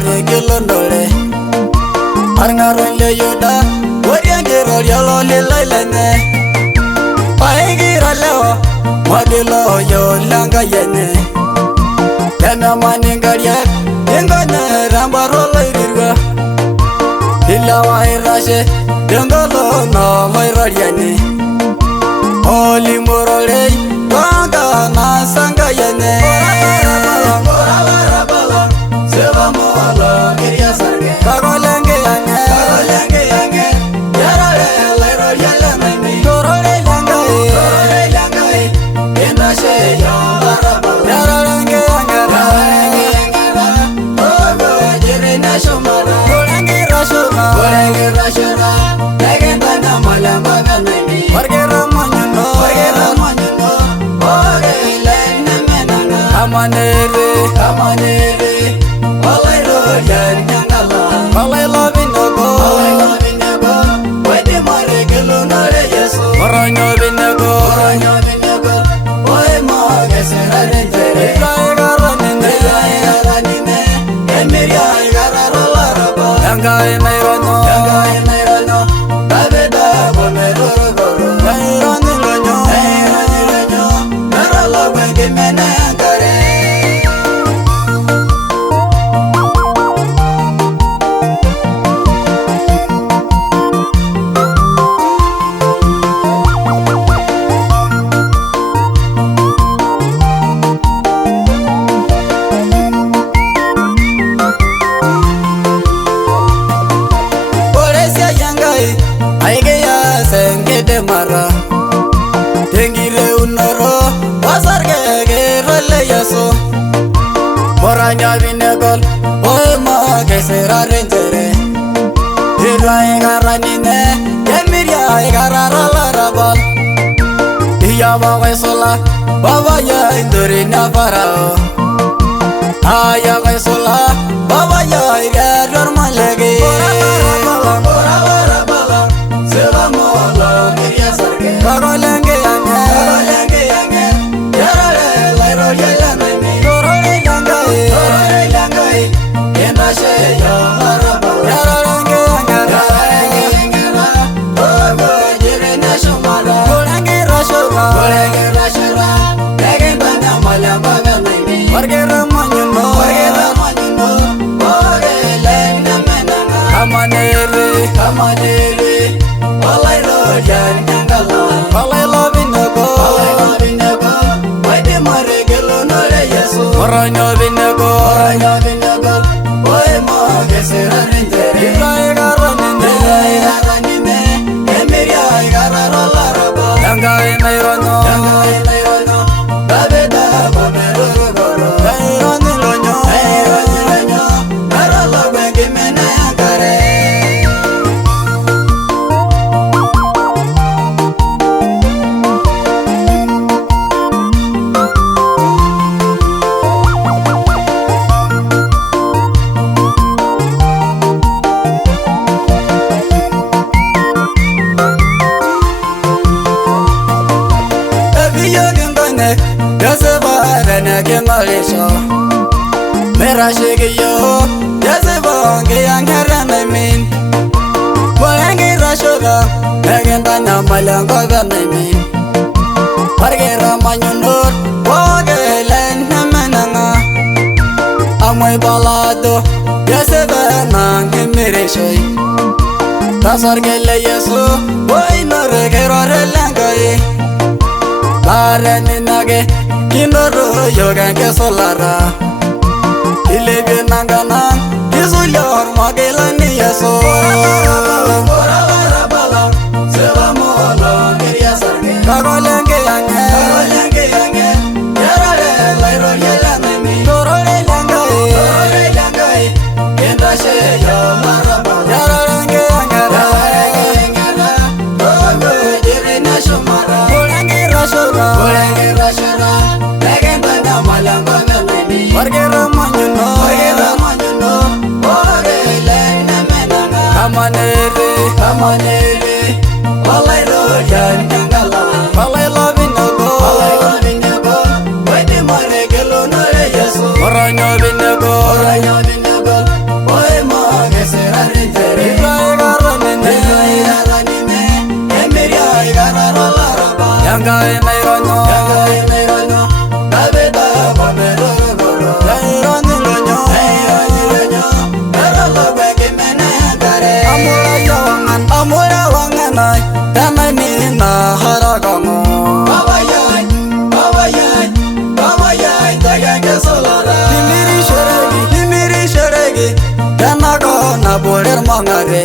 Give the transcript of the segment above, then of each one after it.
mare gilondole Arngaron le yoda Wadiangiro yolo lilailene Paingira leo Madilo yo langa yene Yana maningaria Ingane rambarolo irirga Illa wairashe Dengalo no loirariane Oli morole Wanga na sanga yene Kagolenge yange Yarale lairo yalanani Gorole langai Kenda sheya Yaralenge yange Ogo jirina shumara Gorenge rashura Negenda na malamba ganani Wargera manyuno Oge ilene menanga Amanere Olairo yari nyangala Olailo binago Wadi mare gelu nare yesu Oranyo binago Oe mage serare jere Ilai garanine Emiria igararo laraba Yangai nairono Babeda bomero goro Nairani lonyo Naralo benge mene angare Mara Tengire unoro Wasarge gerole yaso Moranya binegol Oe mage serare njere Hirwa igaranine Yemiria igarara larabal Iya bawa sola Baba ya induri na farao Aya sola Baba ya igaror malegi Kagolenge yange Yarale lairo yalanani Gorole langai Kenda sheya Yaralenge yange Ogo jirina shumara Gorenge rashura Negenda na malamba ganani Wargera manyuno Oge ilene menanga Amanere Olairo yari nyangala Olailo binago Wadi mare gelu nore yesu Oranyo binago Oe mage serare njere Ilai garanine Emiria igararo laraba Yangai nairono Babeda bomero goro Nairani lonyo Naralo benge mene angare Yasebara ke malisho Merashiki yo Yasebonge yangera memin Walengi rashoga Negenda na malango ganemin Wargera manyunur Wage len namenanga Amoy balado Yasebana ke mirishoi Tasargele yesu Woy nore gerore langai Lare nage Kinoro yoga ke solara Ilebe nangana Isulyor magelani yeso Seba molo Geria sarge Kagolenge yange Yarale lairo yalanani Gorole langai Kenda sheya maraba Yaralenge yange Ogo jirina shumara Gorenge rashura Negenda na malamba ganani Wargera manyuno Oge ilene menanga Amanere Olairo yari nyangala Olailo binago Wadi mare gelu nore yesu Oranyo binago Enkai naironyo Kabeta kwa meroro Naironyi lonyo Erolo kweki menengare Amura wanganai Tanai nina harakango Babayay Tagake solara Limiri sheregi Tenako na boler mongare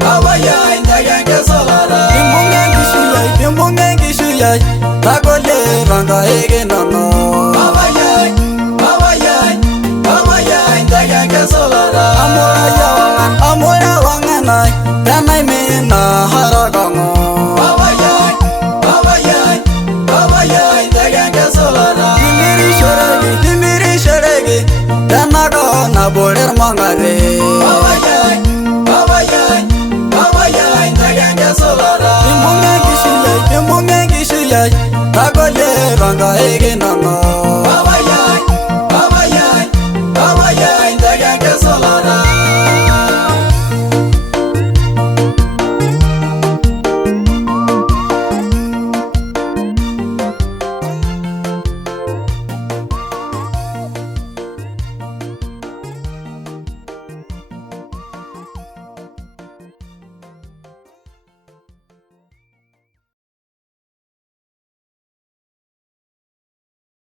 Babayay Tagake solara Imbungen kishuyay Takole ranga ege nono Babayay Tagake solara Amura wanganay Tanai mina harakango Babayay Tagake solara Limiri sheregi Tenako na boler mongare